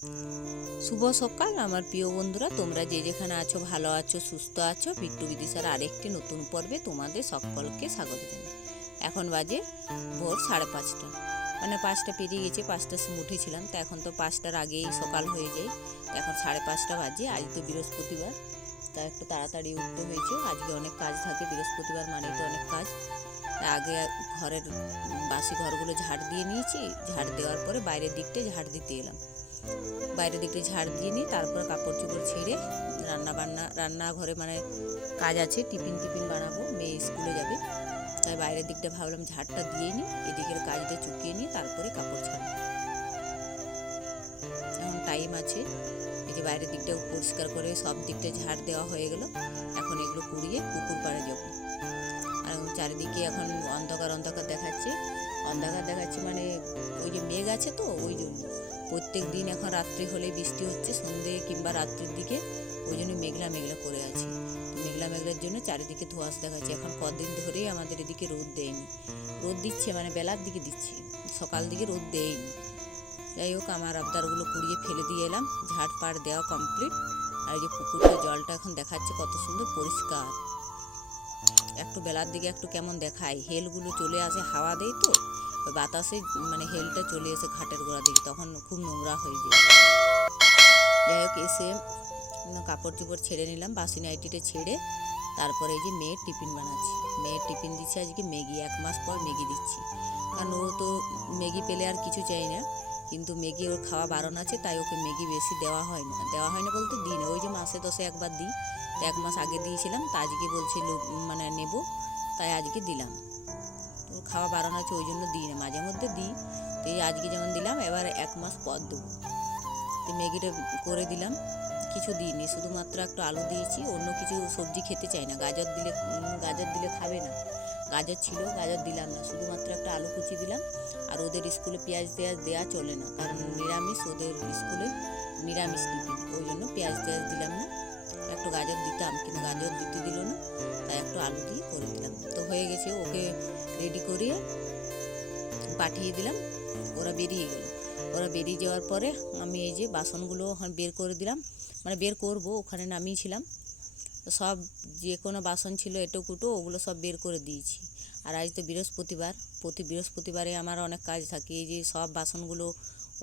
শুভ সকাল আমার প্রিয় বন্ধুরা, তোমরা যে যেখানে আছো ভালো আছো, সুস্থ আছো। বিট্টু বিদিশার আরেকটি নতুন পর্বে তোমাদের সকলকে স্বাগত জানাই। এখন বাজে ভোর 5:30, মানে 5টা পেরিয়ে গেছে। 5টার সময় উঠেছিলাম, তো এখন তো 5টার আগেই সকাল হয়ে যায়। তো এখন 5:30 বাজে। আজ তো বৃহস্পতিবার, তা একটু তাড়াতাড়ি উঠতে হয়েছে। আজকে অনেক কাজ থাকে, বৃহস্পতিবার মানেই তো অনেক কাজ। আগে ঘরের বাসি ঘরগুলো ঝাড় দিয়ে নিয়েছি। ঝাড় দেওয়ার পরে বাইরের দিকটা ঝাড় দিতে এলাম। বাইরের দিকটা ঝাড় দিয়ে নিই, তারপর কাপড় চোপড় ছেড়ে রান্নাঘরে মানে কাজ আছে, টিফিন বানাবো, মেয়ে স্কুলে যাবে। তাই বাইরের দিকটা ভাবলাম ঝাড়টা দিয়ে নিই, এদিকের কাজটা চুকিয়ে নিই, তারপরে কাপড় ছাড়বো। এখন টাইম আছে। এই যে বাইরের দিকটা পরিষ্কার করে সব দিকটা ঝাড় দেওয়া হয়ে গেল। এখন এগুলো কুড়িয়ে পুকুর পাড়ে যাবো। আর চারিদিকে এখন অন্ধকার দেখাচ্ছে। মানে ওই যে মেঘ আছে, তো ওই জন্য প্রত্যেক দিন এখন রাত্রি হলে বৃষ্টি হচ্ছে, সন্ধে কিংবা রাত্রির দিকে, ওই জন্য মেঘলা করে আছে। মেঘলার জন্য চারিদিকে ধোঁয়াশ দেখাচ্ছে। এখন কদিন ধরেই আমাদের এদিকে রোদ দেয়নি। রোদ দিচ্ছে মানে বেলার দিকে দিচ্ছে, সকাল দিকে রোদ দেয়নি। যাই হোক, আমার আবদারগুলো কুড়িয়ে ফেলে দিয়ে এলাম। ঝাড় পাড় দেওয়া কমপ্লিট। আর এই যে পুকুরটা জলটা এখন দেখাচ্ছে কত সুন্দর পরিষ্কার। একটু বেলার দিকে একটু কেমন দেখায়, হেলগুলো চলে আসে, হাওয়া দেয় তো বাতাসে, মানে হেলটা চলে এসে ঘাটের গোড়া দিকে, তখন খুব নোংরা হয়ে যায়। যাই হোক, এসে কাপড় চোপড় ছেড়ে নিলাম, বাসি নাইটিটা ছেড়ে তারপরে এই যে মেয়ের টিফিন বানাচ্ছি। মেয়ের টিফিন দিচ্ছি আজকে ম্যাগি, 1 মাস পর ম্যাগি দিচ্ছি। কারণ ও তো ম্যাগি পেলে আর কিছু চাই না, কিন্তু ম্যাগি ওর খাওয়া বারণ আছে, তাই ওকে ম্যাগি বেশি দেওয়া হয় না বলতে দিই না। ওই যে মাসে 10 একবার দিই, তো 1 মাস আগে দিয়েছিলাম, তা আজকে বলছিল মানে নেব, তাই আজকে দিলাম। ওর খাওয়া বারণ আছে, ওই জন্য দিই না, মাঝে মধ্যে দিই। তো এই আজকে যেমন দিলাম, এবার 1 মাস পর দেবো। তো ম্যাগিটা করে দিলাম, কিছু দিইনি, শুধুমাত্র একটু আলু দিয়েছি। অন্য কিছু সবজি খেতে চাই না, গাজর দিলে খাবে না। গাজর ছিল, গাজর দিলাম না, শুধুমাত্র একটা আলু কুচি দিলাম। আর ওদের স্কুলে পেঁয়াজ দেওয়া চলে না, কারণ নিরামিষ, ওদের স্কুলে নিরামিষ টিফিন, ওই জন্য পেঁয়াজ দিলাম না। একটু গাজর দিতাম, কিন্তু গাজর দিতে দিল না, তাই একটু আলু দিয়ে করে দিলাম। তো হয়ে গেছে, ওকে রেডি করিয়ে পাঠিয়ে দিলাম। ওরা বেরিয়ে যাওয়ার পরে আমি এই যে বাসনগুলো বের করে দিলাম, মানে বের করব, ওখানে নামিয়েছিলাম। তো সব যে কোনো বাসন ছিল এঁটো ওগুলো সব বের করে দিয়েছি। আর আজ তো বৃহস্পতিবার, প্রতি বৃহস্পতিবারে আমার অনেক কাজ থাকে। এই যে সব বাসনগুলো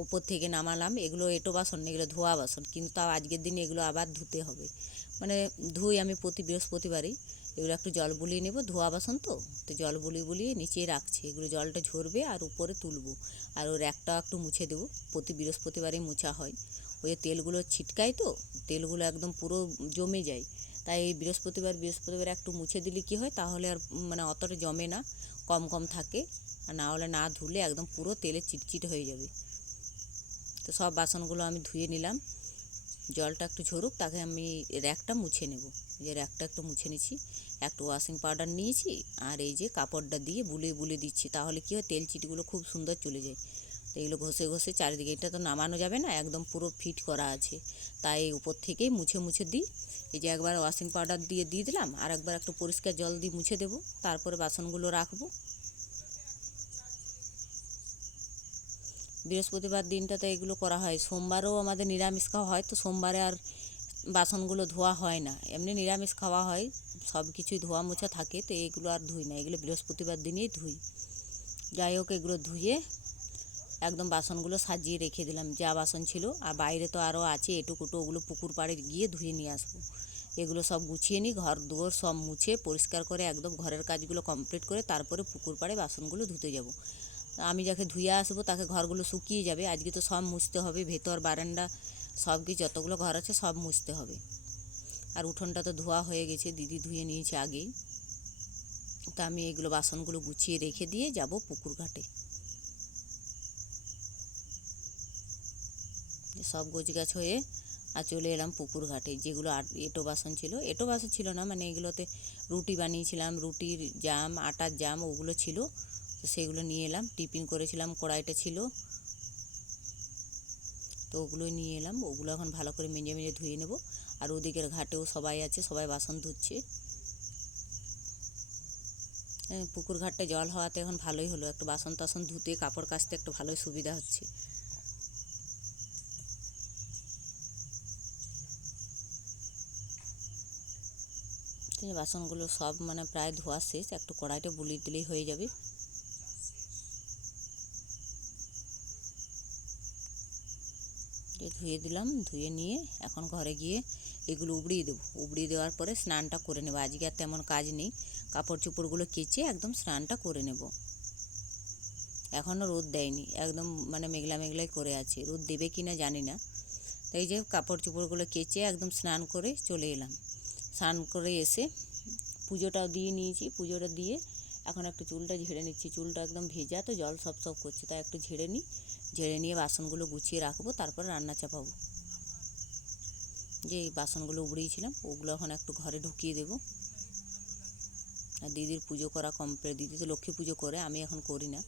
উপর থেকে নামালাম, এগুলো এঁটো বাসন, এগুলো ধোয়া বাসন, কিন্তু তাও আজকের দিনে এগুলো আবার ধুতে হবে। মানে ধুই আমি প্রতি বৃহস্পতিবারই। এগুলো একটু জল বুলিয়ে নেব, ধোয়া বাসন তো জল বুলিয়ে নিচে রাখছি। এগুলো জলটা ঝরবে আর উপরে তুলবো। আর ওর একটু মুছে দেবো, প্রতি বৃহস্পতিবারই মোছা হয়। ওই তেলগুলো ছিটকায়, তো তেলগুলো একদম পুরো জমে যায়। তাই এই বৃহস্পতিবার একটু মুছে দিলে কী হয়, তাহলে আর মানে অতটা জমে না, কম থাকে। আর না হলে না ধুলে একদম পুরো তেলে চিটচিট হয়ে যাবে। তো সব বাসনগুলো আমি ধুয়ে নিলাম, জলটা একটু ঝরুক, তাকে আমি র্যাকটা মুছে নেব। যে র্যাকটা একটু মুছে নিচ্ছি, একটু ওয়াশিং পাউডার নিয়েছি, আর এই যে কাপড়টা দিয়ে বুলিয়ে দিচ্ছি, তাহলে কী হয়, তেল চিটগুলো খুব সুন্দর চলে যায়। তো এগুলো ঘষে চারিদিকে, এটা তো নামানো যাবে না, একদম পুরো ফিট করা আছে, তাই উপর থেকেই মুছে দিই। এই যে একবার ওয়াশিং পাউডার দিয়ে দিলাম, আর একবার একটু পরিষ্কার জল দিয়ে মুছে দেবো, তারপরে বাসনগুলো রাখবো। বৃহস্পতিবার দিনটাতে এগুলো করা হয়। সোমবারেও আমাদের নিরামিষ খাওয়া হয়, তো সোমবারে আর বাসনগুলো ধোয়া হয় না, এমনি নিরামিষ খাওয়া হয়, সব কিছুই ধোয়া মোছা থাকে, তো এগুলো আর ধুই না, এগুলো বৃহস্পতিবার দিনেই ধুই। যাই হোক, এগুলো ধুয়ে একদম বাসনগুলো সাজিয়ে রেখে দিলাম, যা বাসন ছিল। আর বাইরে তো আরও আছে এটুকু, ওগুলো পুকুর পাড়ে গিয়ে ধুয়ে নিয়ে আসবো। এগুলো সব গুছিয়ে নিই, ঘর দুয়ার সব মুছে পরিষ্কার করে একদম ঘরের কাজগুলো কমপ্লিট করে তারপরে পুকুর পাড়ে বাসনগুলো ধুতে যাব। আমি যাকে ধুয়ে আসবো তাকে ঘরগুলো শুকিয়ে যাবে, আজকে তো সব মুছতে হবে, ভেতর বারান্দা সব কিছু যতগুলো ঘর আছে সব মুছতে হবে। আর উঠোনটা তো ধোয়া হয়ে গেছে, দিদি ধুয়ে নিয়েছে আগেই। তা আমি এগুলো বাসনগুলো গুছিয়ে রেখে দিয়ে যাব পুকুর ঘাটে। সব গোছগাছ হয়ে আর চলে এলাম পুকুর ঘাটে। যেগুলো এঁটো বাসন ছিল না, মানে এগুলোতে রুটি বানিয়েছিলাম, রুটির জাম, আটার জাম, ওগুলো ছিল, তো সেগুলো নিয়ে এলাম। টিফিন করেছিলাম, কড়াইটা ছিল, তো ওগুলোই নিয়ে এলাম। ওগুলো এখন ভালো করে মেজে ধুয়ে নেব। আর ওদিকের ঘাটেও সবাই আছে, সবাই বাসন ধুচ্ছে। পুকুর ঘাটটা জল হওয়াতে এখন ভালোই হলো, একটু বাসন টাসন ধুতে, কাপড় কাচতে একটু ভালোই সুবিধা হচ্ছে। তো এই বাসনগুলো সব মানে প্রায় ধোয়া শেষ, একটু কড়াইটা বুলিয়ে দিলেই হয়ে যাবে। ধুয়ে দিলাম, ধুয়ে নিয়ে এখন ঘরে গিয়ে এগুলো উবড়িয়ে দেবো। উবড়িয়ে দেওয়ার পরে স্নানটা করে নেবো। আজকে আর তেমন কাজ নেই, কাপড় চোপড়গুলো কেচে একদম স্নানটা করে নেব। এখনও রোদ দেয়নি, একদম মানে মেঘলা মেঘলাই করে আছে, রোদ দেবে কি না জানি না। তাই যে কাপড় চোপড়গুলো কেচে একদম স্নান করে চলে এলাম। স্নান করে এসে পুজোটাও দিয়ে নিয়েছি, পুজোটা দিয়ে এখন একটু চুলটা ঝেড়ে নিচ্ছি। চুলটা একদম ভেজা তো, জল সব করছে, তাই একটু ঝেড়ে নিই। ঝেড়ে নিয়ে বাসনগুলো গুছিয়ে রাখবো, তারপর রান্না চাপাবো। যে বাসনগুলো উবড়িয়েছিলাম ওগুলো এখন একটু ঘরে ঢুকিয়ে দেবো। আর দিদির পুজো করা কমপ্লিট। দিদি তো লক্ষ্মী পুজো করে, আমি এখন করি না,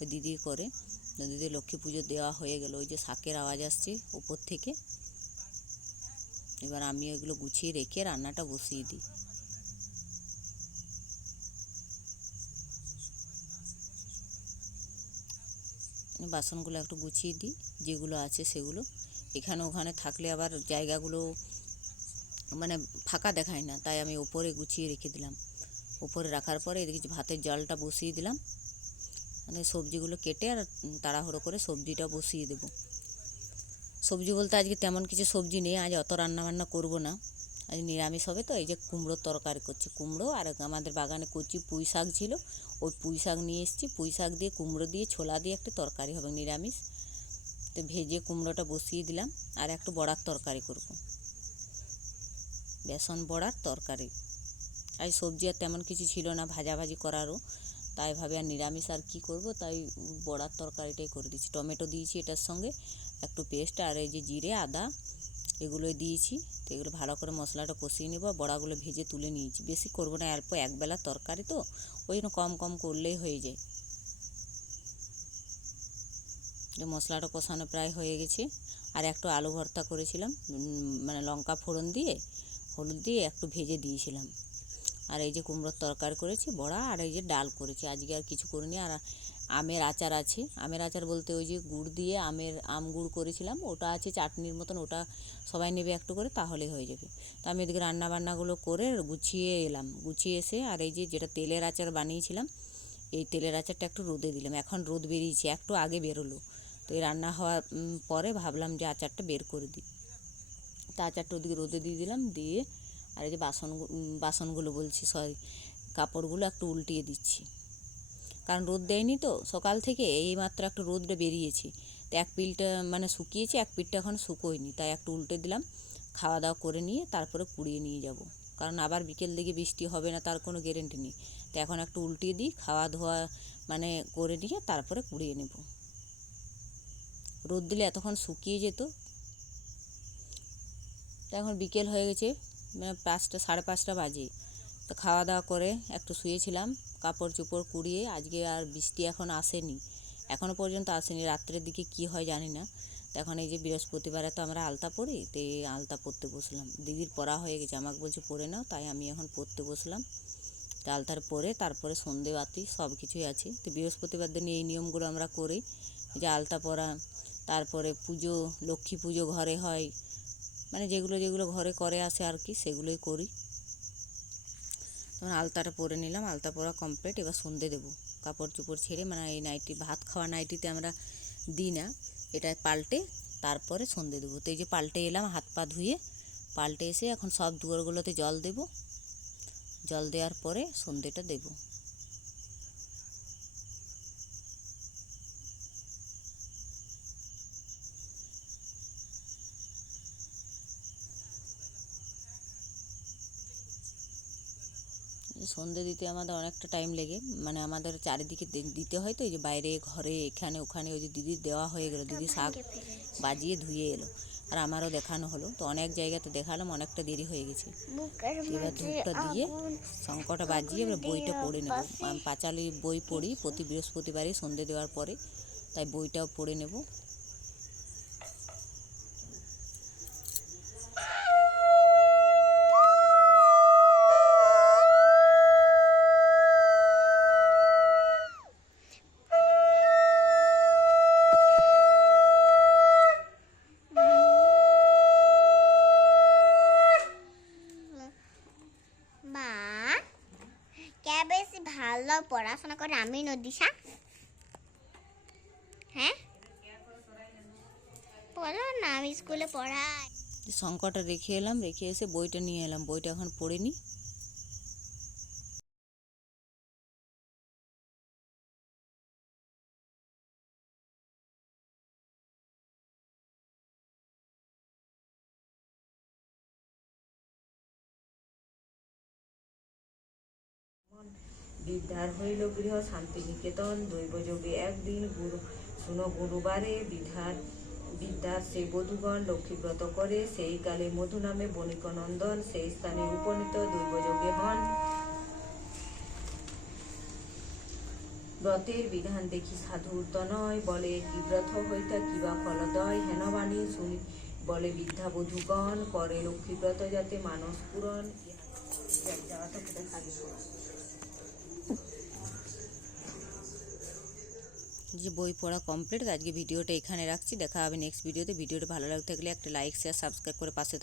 ওই দিদি করে। দিদির লক্ষ্মী পুজো দেওয়া হয়ে গেল। ওই যে শাকের আওয়াজ আসছে উপর থেকে। এবার আমি ওইগুলো গুছিয়ে রেখে রান্নাটা বসিয়ে দিই। বাসনগুলো একটু গুছিয়ে দিই, যেগুলো আছে সেগুলো। এখানে ওখানে থাকলে আবার জায়গাগুলো মানে ফাঁকা দেখায় না, তাই আমি ওপরে গুছিয়ে রেখে দিলাম। ওপরে রাখার পরে এদিকে ভাতের জলটা বসিয়ে দিলাম, মানে সবজিগুলো কেটে আর তাড়াহুড়ো করে সবজিটা বসিয়ে দেব। সবজি বলতে আজকে তেমন কিছু সবজি নেই, আজ অত রান্নাবান্না করব না, আজ নিরামিষ হবে। তো এই যে কুমড়োর তরকারি করছি, কুমড়ো আর আমাদের বাগানে কচি পুঁই শাক ছিল, ওই পুঁই শাক নিয়ে এসেছি। পুঁই শাক দিয়ে কুমড়ো দিয়ে ছোলা দিয়ে একটা তরকারি হবে নিরামিষ। তো ভেজে কুমড়োটা বসিয়ে দিলাম। আর একটু বড়ার তরকারি করব, বেসন বড়ার তরকারি। আজ সবজি আর তেমন কিছু ছিল না ভাজাভাজি করারও, তাই ভাবে আর নিরামিষ আর কী করব, তাই বড়ার তরকারিটাই করে দিচ্ছি। টমেটো দিয়েছি এটার সঙ্গে, একটু পেস্ট আর এই যে জিরে আদা এগুলোই দিয়েছি। তো এগুলো ভালো করে মশলাটা কষিয়ে নেব। বড়াগুলো ভেজে তুলে নিয়েছি, বেশি করব না, অল্প একবেলার তরকারি তো, ওই জন্য কম কম করলেই হয়ে যায়। যে মশলাটা কষানো প্রায় হয়ে গেছে। আর একটু আলু ভর্তা করেছিলাম, মানে লঙ্কা ফোড়ন দিয়ে হলুদ দিয়ে একটু ভেজে দিয়েছিলাম। আর এই যে কুমড়োর তরকারি করেছি, বড়া, আর এই যে ডাল করেছি। আজকে আর কিছু করিনি। আর আমের আচার আছে। আমের আচার বলতে ওই যে গুড় দিয়ে আম গুড় করেছিলাম, ওটা আছে চাটনির মতন, ওটা সবাই নেবে একটু করে, তাহলেই হয়ে যাবে। তো আমি এদিকে রান্নাবান্নাগুলো করে গুছিয়ে এলাম। গুছিয়ে এসে আর এই যে যেটা তেলের আচার বানিয়েছিলাম, এই তেলের আচারটা একটু রোদে দিলাম। এখন রোদ বেরিয়েছে, একটু আগে বেরোলো। তো এই রান্না হওয়ার পরে ভাবলাম যে আচারটা বের করে দিই। তা আচারটা ওদিকে রোদে দিয়ে দিলাম। দিয়ে আর এই যে বাসনগুলো বলছি, সরি, কাপড়গুলো একটু উল্টিয়ে দিচ্ছি, কারণ রোদ দেয়নি তো সকাল থেকে, এইমাত্র একটু রোদটা বেরিয়েছে। তো এক পিলটা মানে শুকিয়েছে, এক পিলটা এখন শুকোয়নি, তাই একটু উল্টে দিলাম। খাওয়া দাওয়া করে নিয়ে তারপরে কুড়িয়ে নিয়ে যাব, কারণ আবার বিকেল দিকে বৃষ্টি হবে না তার কোনো গ্যারেন্টি নেই। তো এখন একটু উল্টিয়ে দিই, খাওয়া ধোয়া মানে করে নিয়ে তারপরে কুড়িয়ে নেব। রোদ দিলে এতক্ষণ শুকিয়ে যেত। তো এখন বিকেল হয়ে গেছে, মানে 5টা, 5:30 বাজে। তো খাওয়া দাওয়া করে একটু শুয়েছিলাম, কাপড় চোপড় কুড়িয়ে। আজকে আর বৃষ্টি এখন আসেনি, এখনও পর্যন্ত আসেনি, রাত্রের দিকে কি হয় জানি না। তো এখন এই যে বৃহস্পতিবারে তো আমরা আলতা পরি, তো এই আলতা পরতে বসলাম। দিদির পরা হয়ে গেছে, আমাকে বলছে পরে নাও, তাই আমি এখন পরতে বসলাম। তো আলতার পরে তারপরে সন্ধে বাতি সব কিছুই আছে। তো বৃহস্পতিবার দিন এই নিয়মগুলো আমরা করি, যে আলতা পরা, তারপরে পুজো, লক্ষ্মী পুজো ঘরে হয়, মানে যেগুলো যেগুলো ঘরে করে আসে আর কি, সেগুলোই করি। তখন আলতাটা পরে নিলাম, আলতা পরা কমপ্লিট। এবার সন্ধে দেবো, কাপড় চোপড় ছেড়ে, মানে এই নাইটি, ভাত খাওয়া নাইটিতে আমরা দিই না, এটা পাল্টে তারপরে সন্ধে দেবো। তো এই যে পাল্টে এলাম, হাত পা ধুয়ে পাল্টে এসে এখন সব দুয়ারগুলোতে জল দেব। জল দেওয়ার পরে সন্ধেটা দেব। সন্ধে দিতে আমাদের অনেকটা টাইম লেগে, মানে আমাদের চারিদিকে দিতে হয় তো, এই যে বাইরে ঘরে এখানে ওখানে। ওই যে দিদির দেওয়া হয়ে গেল, দিদি শাক বাজিয়ে ধুয়ে এলো, আর আমারও দেখানো হলো। তো অনেক জায়গাতে দেখালাম, অনেকটা দেরি হয়ে গেছে। এবার ধূপটা দিয়ে শঙ্কটা বাজিয়ে এবার বইটা পড়ে নেব। আমি পাঁচালি বই পড়ি প্রতি বৃহস্পতিবারই সন্ধে দেওয়ার পরে, তাই বইটাও পড়ে নেব। তোমরাও পড়াশোনা করে, আমি নদিশা। হ্যাঁ বলো না, আমি স্কুলে পড়াই। শঙ্করটা রেখে এলাম, রেখে এসে বইটা নিয়ে এলাম, বইটা এখন পড়ে নিই। বিদ্যার হইল গৃহ শান্তিনিকেতন, দৈবযোগে একদিন শুনো গুরুবারে বিদ্যার সে বধূগণ লক্ষ্মীব্রত করে, সেই কালে মধু নামে বণিক নন্দন সেই স্থানে উপনীত দৈবযোগে হন। ব্রতের বিধান দেখি সাধুর তনয়, বলে কি ব্রত হইতা কিবা ফলদয়, হেন বাণী শুনি বলে বিদ্যা বধূগণ, করে লক্ষ্মীব্রত যাতে মানস পূরণ। যে বই পড়া কমপ্লিট, আজকে ভিডিওটা এখানে রাখছি। দেখা হবে নেক্সট ভিডিওতে। ভিডিওটা ভালো লাগতে থাকলে একটা লাইক শেয়ার সাবস্ক্রাইব করে পাশে